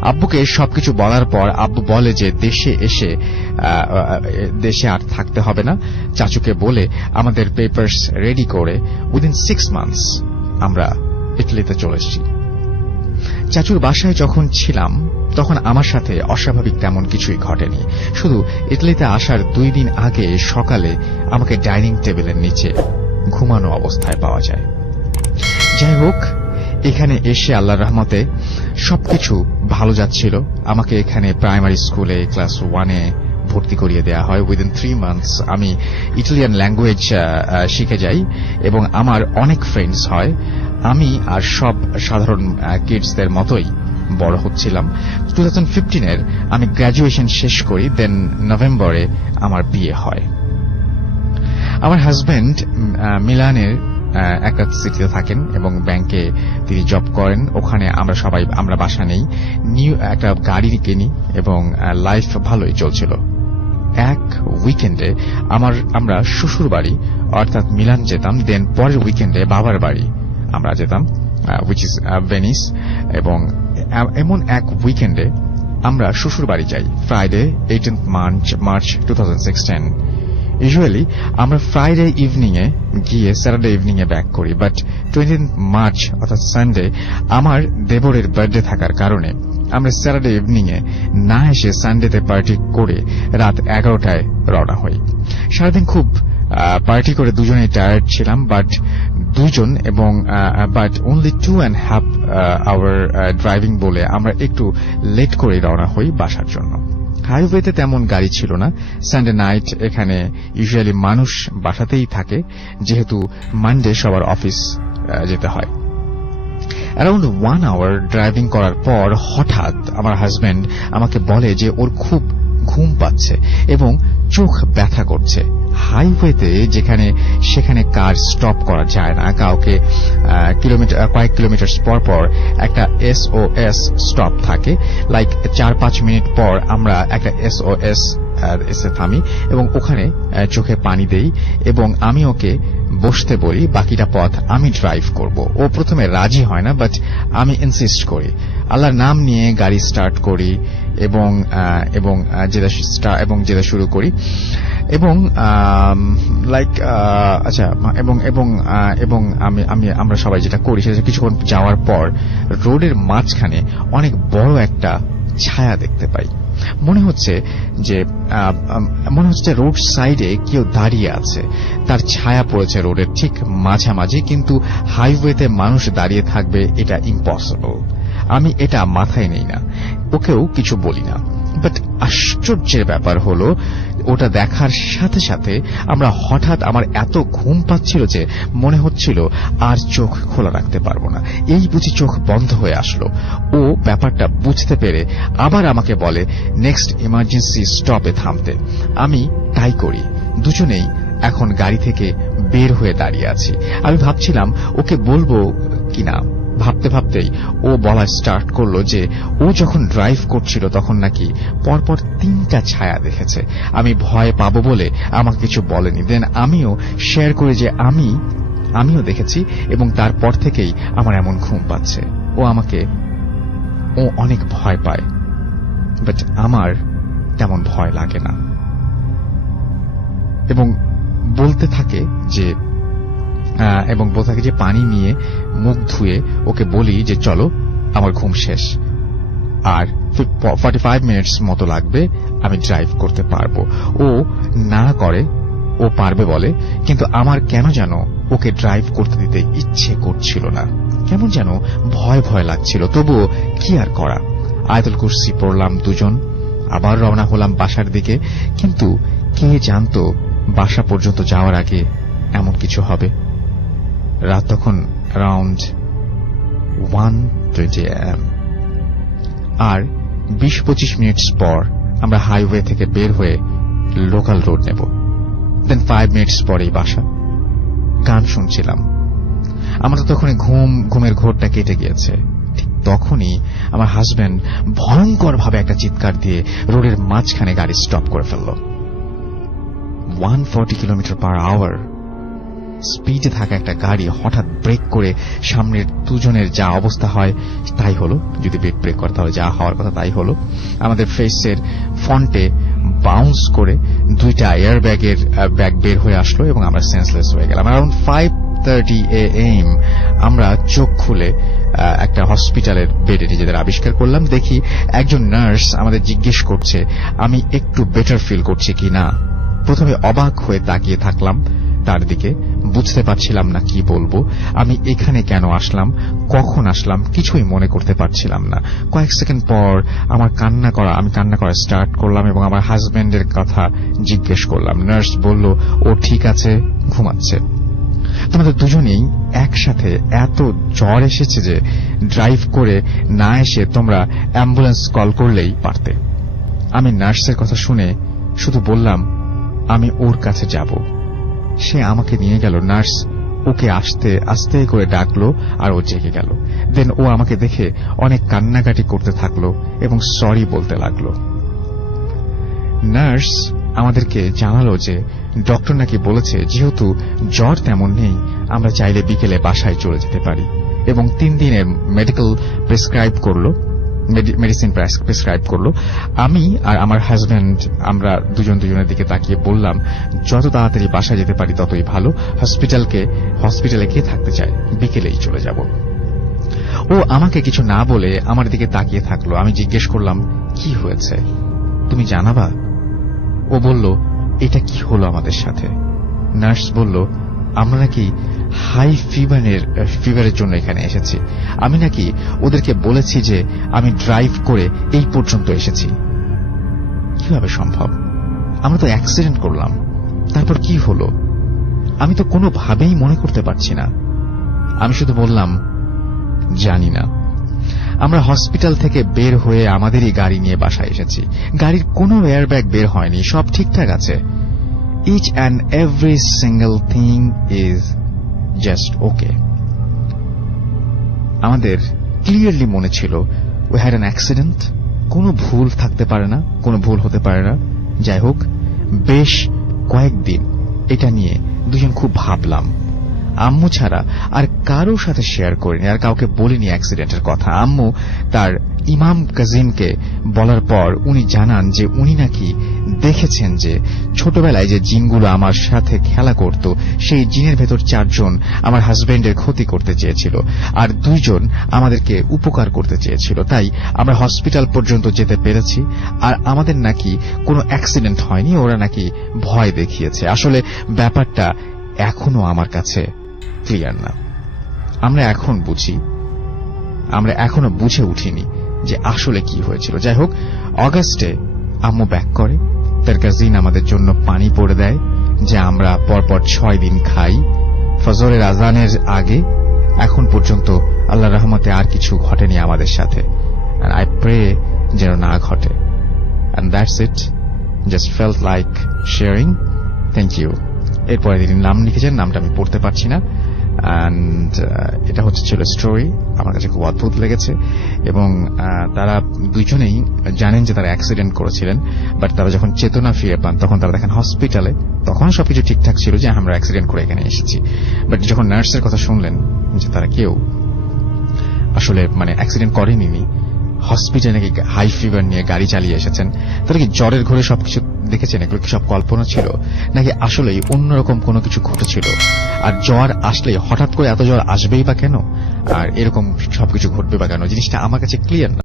আব্বুকে সবকিছু বলার পর আব্বু বলে যে দেশে আর থাকতে হবে না। চাচুকে বলে আমাদের পেপারস রেডি করে উইদিন 6 মান্থস আমরা ইটালিতে চলে এসেছি। চাচুর বাসায় যখন ছিলাম তখন আমার সাথে অস্বাভাবিক তেমন কিছুই ঘটেনি, শুধু ইটালিতে আসার 2 দিন আগে সকালে আমাকে ডাইনিং টেবিলের নিচে ঘুমানো অবস্থায় পাওয়া যায়। যাই হোক, এখানে এসে আল্লাহর রহমতে সবকিছু ভালো যাচ্ছিল। আমাকে এখানে প্রাইমারি স্কুলে ক্লাস 1-এ ভর্তি করিয়ে দেওয়া হয়। উইদিন 3 মান্থস আমি ইটালিয়ান ল্যাঙ্গুয়েজ শিখে যাই এবং আমার অনেক ফ্রেন্ডস হয়। আমি আর সব সাধারণ কিডসদের মতোই বড় হচ্ছিলাম। 2015-এর আমি গ্র্যাজুয়েশন শেষ করি, দেন নভেম্বরে আমার বিয়ে হয়। আমার হাজব্যান্ড মিলানের একটা সিটিতে থাকেন এবং ব্যাংকে তিনি জব করেন। ওখানে আমরা বাসা নেই, নিউ একটা গাড়ি কিনি এবং লাইফ ভালোই চলছিল। এক উইকেন্ডে আমরা শ্বশুর বাড়ি অর্থাৎ মিলান যেতাম, দেন পরের উইকেন্ডে বাবার বাড়ি আমরা যেতাম, which is ভেনিস। এবং এমন এক উইকেন্ডে আমরা শ্বশুর বাড়ি যাই ফ্রাইডে 18th মার্চ 2016। ইউজুয়ালি আমরা ফ্রাইডে ইভিনিং এ গিয়ে স্যাটারডে ইভিনিং এ ব্যাক করি, বাট 20th মার্চ অর্থাৎ সানডে আমার দেবরের বার্থডে থাকার কারণে আমরা স্যাটারডে ইভিনিং এ না এসে সানডেতে পার্টি করে রাত 11টায় রওনা হই। সারাদিন খুব পার্টি করে দুজনেই টায়ার্ড ছিলাম, বাট only 2.5 hour ড্রাইভিং বলে আমরা একটু লেট করে রওনা হই বাসার জন্য। হাইওয়েতে তেমন গাড়ি ছিল না। সানডে নাইট এখানে ইউজুয়ালি মানুষ বাসাতেই থাকে, যেহেতু মানডে সবার অফিস যেতে হয়। অ্যারাউন্ড 1 hour ড্রাইভিং করার পর হঠাৎ আমার হাজব্যান্ড আমাকে বলে যে ওর খুব ঘুম পাচ্ছে এবং চোখ ব্যথা করছে। হাইওয়েতে সেখানে কার স্টপ করা যায় না, কাউকে কয়েক কিলোমিটার পর একটা SOS স্টপ থাকে। লাইক 4-5 মিনিট পর আমরা একটা SOS এসে থামি এবং ওখানে চোখে পানি দেই এবং আমি ওকে বসতে বলি, বাকিটা পথ আমি ড্রাইভ করব। ও প্রথমে রাজি হয় না, বাট আমি ইনসিস্ট করি। আল্লাহর নাম নিয়ে গাড়ি স্টার্ট করি, এবং যেতে শুরু করি এবং লাইক আচ্ছা এবং আমরা সবাই যেটা করি সেটা কিছুক্ষণ যাওয়ার পর রোডের মাঝখানে অনেক বড় একটা ছায়া দেখতে পাই। মনে হচ্ছে যে রোড সাইডে কেউ দাঁড়িয়ে আছে, তার ছায়া পড়েছে রোডের ঠিক মাঝামাঝি, কিন্তু হাইওয়েতে মানুষ দাঁড়িয়ে থাকবে এটা ইম্পসিবল। আমি এটা মাথায় নেই না, ওকেও কিছু বলি না। বাট আশ্চর্যের ব্যাপার হলো ওটা দেখার সাথে সাথে হঠাৎ আমার এত ঘুম পাচ্ছিল যে মনে হচ্ছিল আর চোখ খোলা রাখতে পারবো না, এই বুঝি চোখ বন্ধ হয়ে আসলো। ও ব্যাপারটা বুঝতে পেরে আবার আমাকে বলে নেক্সট ইমার্জেন্সি স্টপে থামতে। আমি তাই করি। দুজনেই এখন গাড়ি থেকে বের হয়ে দাঁড়িয়ে আছি। আমি ভাবছিলাম ওকে বলবো কিনা, ভাবতে ভাবতেই ও বলা স্টার্ট করলো যে ও যখন ড্রাইভ করছিল তখন নাকি পরপর 3টা ছায়া দেখেছে। আমি ভয় পাবো বলে আমাকে কিছু বলেনি। দেন আমিও শেয়ার করি যে আমিও দেখেছি এবং তারপর থেকেই আমার এমন ঘুম পাচ্ছে। ও অনেক ভয় পায়, বাট আমার তেমন ভয় লাগে না এবং বলতে থাকে যে পানি নিয়ে মুখ ধুয়ে ওকে বলি যে চলো আমার ঘুম শেষ, আর 45 মিনিটস মতো লাগবে, আমি ড্রাইভ করতে পারবো। ও না করে, ও পারবে বলে, কিন্তু আমার কেন যেন ওকে ড্রাইভ করতে দিতে ইচ্ছে করছিল না, কেমন যেন ভয় ভয় লাগছিল। তবুও কি আর করা, আয়াতুল কুরসি পড়লাম দুজন, আবার রওনা হলাম বাসার দিকে। কিন্তু কে জানতো বাসা পর্যন্ত যাওয়ার আগে এমন কিছু হবে। রাত তখন অ্যারাউন্ড 1:20 AM, আর 20-25 মিনিটস পর আমরা হাইওয়ে থেকে বের হয়ে লোকাল রোড নেব। দেন 5 মিনিটস পরেই বাসা। গান শুনছিলাম। আমার তো তখনই ঘুমের ঘোরটা কেটে গিয়েছে। ঠিক তখনই আমার হাজব্যান্ড ভয়ঙ্কর ভাবে একটা চিৎকার দিয়ে রোডের মাঝখানে গাড়ি স্টপ করে ফেলল। 140 km/h স্পিডে থাকা একটা গাড়ি হঠাৎ ব্রেক করে সামনের দুজনের যা অবস্থা হয় তাই হলো। যদি ব্রেক করে তাহলে যা হওয়ার কথা তাই হলো। আমাদের ফেসের ফ্রন্টে বাউন্স করে 2টা এয়ার ব্যাগ বের হয়ে আসলো এবং আমরা সেন্সলেস হয়ে গেলাম। অ্যারাউন্ড 5:30 AM আমরা চোখ খুলে একটা হসপিটালের বেডে নিজেদের আবিষ্কার করলাম। দেখি একজন নার্স আমাদের জিজ্ঞেস করছে আমি একটু বেটার ফিল করছি কি না। প্রথমে অবাক হয়ে তাকিয়ে থাকলাম তার দিকে, বুঝতে পারছিলাম না কি বলবো। আমি এখানে কেন আসলাম, কখন আসলাম, কিছুই মনে করতে পারছিলাম না। কয়েক সেকেন্ড পর আমি কান্না করা স্টার্ট করলাম এবং আমার হাজবেন্ডের কথা জিজ্ঞেস করলাম। নার্স বলল ও ঠিক আছে, ঘুমাচ্ছে। তোমাদের দুজনেই একসাথে এত জ্বর এসেছে যে ড্রাইভ করে না এসে তোমরা অ্যাম্বুলেন্স কল করলেই পারতে। আমি নার্সের কথা শুনে শুধু বললাম আমি ওর কাছে যাব। সে আমাকে নিয়ে গেল। নার্স ওকে আস্তে আস্তে করে ডাকলো আর ও জেগে গেল। দেন ও আমাকে দেখে অনেক কান্নাকাটি করতে থাকলো এবং সরি বলতে লাগলো। নার্স আমাদেরকে জানালো যে ডক্টর নাকি বলেছে যেহেতু জ্বর তেমন নেই আমরা চাইলে বিকেলে বাসায় চলে যেতে পারি এবং 3 দিনের মেডিকেল মেডিসিন প্রেসক্রাইব করলো। আমি আর আমার হাজব্যান্ড আমরা দুজনের দিকে তাকিয়ে বললাম যত তাড়াতাড়ি বাসায় যেতে পারি ততই ভালো। হসপিটালে কে থাকতে চায়, বিকেলেই চলে যাব। ও আমাকে কিছু না বলে আমার দিকে তাকিয়ে থাকলো। আমি জিজ্ঞেস করলাম কি হয়েছে, তুমি জানাবা? ও বলল এটা কি হলো আমাদের সাথে। নার্স বলল আমরা নাকি হাই ফিভারের জন্য এখানে এসেছি। আমি নাকি ওদেরকে বলেছি যে আমি ড্রাইভ করে এই পর্যন্ত এসেছি। কিভাবে সম্ভব? আমরা তো অ্যাক্সিডেন্ট করলাম, তারপর কি হলো আমি তো কোনোভাবেই মনে করতে পারছি না। আমি শুধু বললাম জানি না। আমরা হসপিটাল থেকে বের হয়ে আমাদেরই গাড়ি নিয়ে বাসায় এসেছি। গাড়ির কোনো এয়ারব্যাগ বের হয়নি, সব ঠিকঠাক আছে। Each and every single thing is just okay. আমাদের ক্লিয়ারলি মনে ছিল we had an accident. কোনো ভুল থাকতে পারে না, কোনো ভুল হতে পারে না। যাই হোক, বেশ কয়েকদিন এটা নিয়ে দুজন খুব ভাবলাম। আম্মু ছাড়া আর কারোর সাথে শেয়ার করিনি, আর কাউকে বলিনি অ্যাক্সিডেন্টের কথা। আম্মু তার ইমাম কাজিমকে বলার পর উনি জানান যে উনি নাকি দেখেছেন যে ছোটবেলায় যে জিনগুলো আমার সাথে খেলা করত সেই জিনের ভেতর 4 জন আমার হাজবেন্ডের ক্ষতি করতে চেয়েছিল আর 2 জন আমাদেরকে উপকার করতে চেয়েছিল, তাই আমরা হসপিটাল পর্যন্ত যেতে পেরেছি। আর আমাদের নাকি কোনো অ্যাক্সিডেন্ট হয়নি, ওরা নাকি ভয় দেখিয়েছে। আসলে ব্যাপারটা এখনো আমার কাছে ক্লিয়ার না। আমরা এখনো বুঝে উঠিনি যে আসলে কি হয়েছিল। যাই হোক, অগাস্টে আম্মু ব্যাক করে, তার কাজিন আমাদের জন্য পানি পড়ে দেয় যে আমরা পরপর 6 দিন খাই ফজরের আজানের আগে। এখন পর্যন্ত আল্লাহর রহমতে আর কিছু ঘটেনি আমাদের সাথে, and I pray যেন না ঘটে। and that's it, just felt like sharing. Thank you. এরপরে তিনি নাম লিখেছেন, নামটা আমি পড়তে পারছি না। অ্যান্ড এটা ছিল স্টোরি, আমার কাছে খুব অদ্ভুত লেগেছে। এবং তারা 2জনেই জানেন যে তারা অ্যাক্সিডেন্ট করেছিলেন, বাট তারা যখন চেতনা ফিরে পান তখন তারা দেখেন হসপিটালে, তখন সবকিছু ঠিকঠাক ছিল যে আমরা অ্যাক্সিডেন্ট করে এখানে এসেছি। বাট যখন নার্সের কথা শুনলেন যে তারা কেউ আসলে অ্যাক্সিডেন্ট করেনি, হসপিটালে নাকি হাই ফিভার নিয়ে গাড়ি চালিয়ে এসেছেন, তারা কি জ্বরের ঘরে সবকিছু দেখেছেন, এগুলো কি সব কল্পনা ছিল নাকি আসলেই অন্যরকম কোনো কিছু ঘটেছিল? আর জ্বর আসলেই হঠাৎ করে এত জ্বর আসবেই বা কেন, আর এরকম সবকিছু ঘটবে বা কেন, জিনিসটা আমার কাছে ক্লিয়ার না।